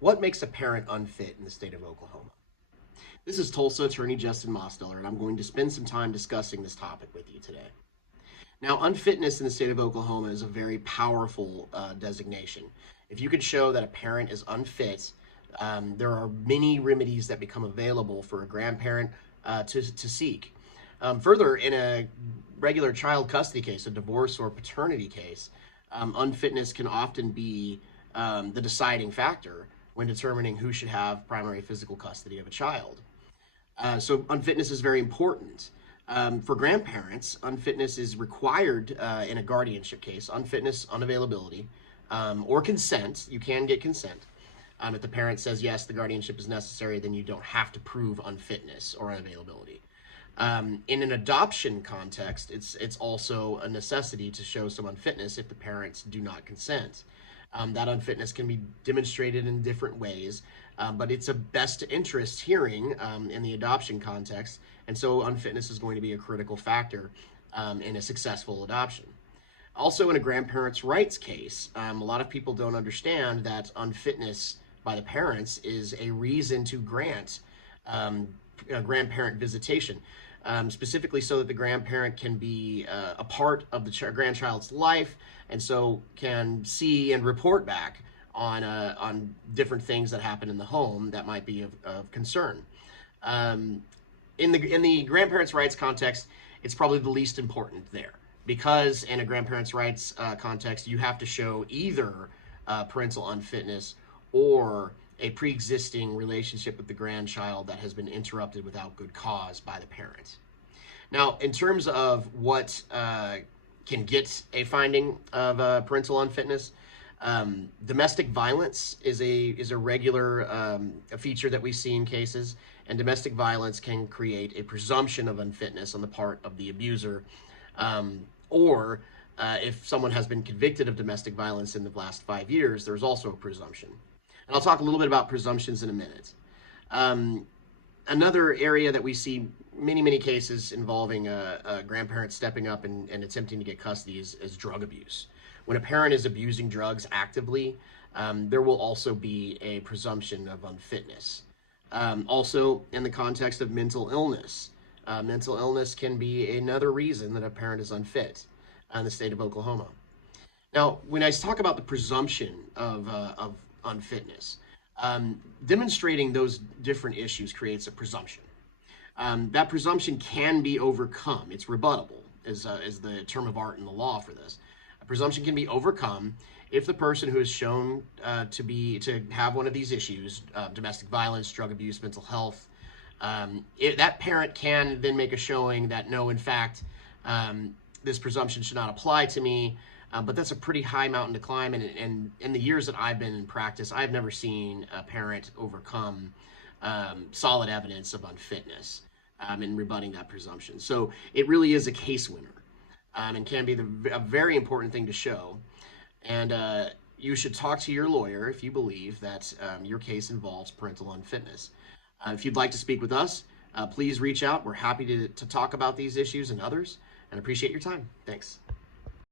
What makes a parent unfit in the state of Oklahoma? This is Tulsa attorney Justin Mosteller, and I'm going to spend some time discussing this topic with you today. Now, unfitness in the state of Oklahoma is a very powerful designation. If you could show that a parent is unfit, there are many remedies that become available for a grandparent to seek. Further, in a regular child custody case, a divorce or paternity case, unfitness can often be the deciding factor when determining who should have primary physical custody of a child. So unfitness is very important. For grandparents, unfitness is required in a guardianship case. Unfitness, unavailability, or consent. You can get consent. If the parent says yes, the guardianship is necessary, then you don't have to prove unfitness or unavailability. In an adoption context, it's also a necessity to show some unfitness if the parents do not consent. That unfitness can be demonstrated in different ways, but it's a best interest hearing in the adoption context, and so unfitness is going to be a critical factor in a successful adoption. Also, in a grandparents' rights case, a lot of people don't understand that unfitness by the parents is a reason to grant a grandparent visitation. Specifically so that the grandparent can be a part of the grandchild's life, and so can see and report back on different things that happen in the home that might be of concern. In the grandparents' rights context, it's probably the least important there, because in a grandparents' rights context, you have to show either parental unfitness or a pre-existing relationship with the grandchild that has been interrupted without good cause by the parent. Now, in terms of what can get a finding of parental unfitness, domestic violence is a regular a feature that we see in cases, and domestic violence can create a presumption of unfitness on the part of the abuser, or if someone has been convicted of domestic violence in the last 5 years, there's also a presumption. And I'll talk a little bit about presumptions in a minute. Another area that we see many cases involving a grandparent stepping up and attempting to get custody is drug abuse. When a parent is abusing drugs actively, there will also be a presumption of unfitness. Also, in the context of mental illness can be another reason that a parent is unfit in the state of Oklahoma. Now, when I talk about the presumption of unfitness, demonstrating those different issues creates a presumption. That presumption can be overcome. It's rebuttable, is the term of art in the law for this. A presumption can be overcome if the person who is shown to have one of these issues, domestic violence, drug abuse, mental health, that parent can then make a showing that no, in fact, this presumption should not apply to me. But that's a pretty high mountain to climb, and in the years that I've been in practice, I've never seen a parent overcome solid evidence of unfitness in rebutting that presumption. So it really is a case winner, and can be a very important thing to show. And you should talk to your lawyer if you believe that your case involves parental unfitness. If you'd like to speak with us, please reach out. We're happy to talk about these issues and others, and appreciate your time. Thanks.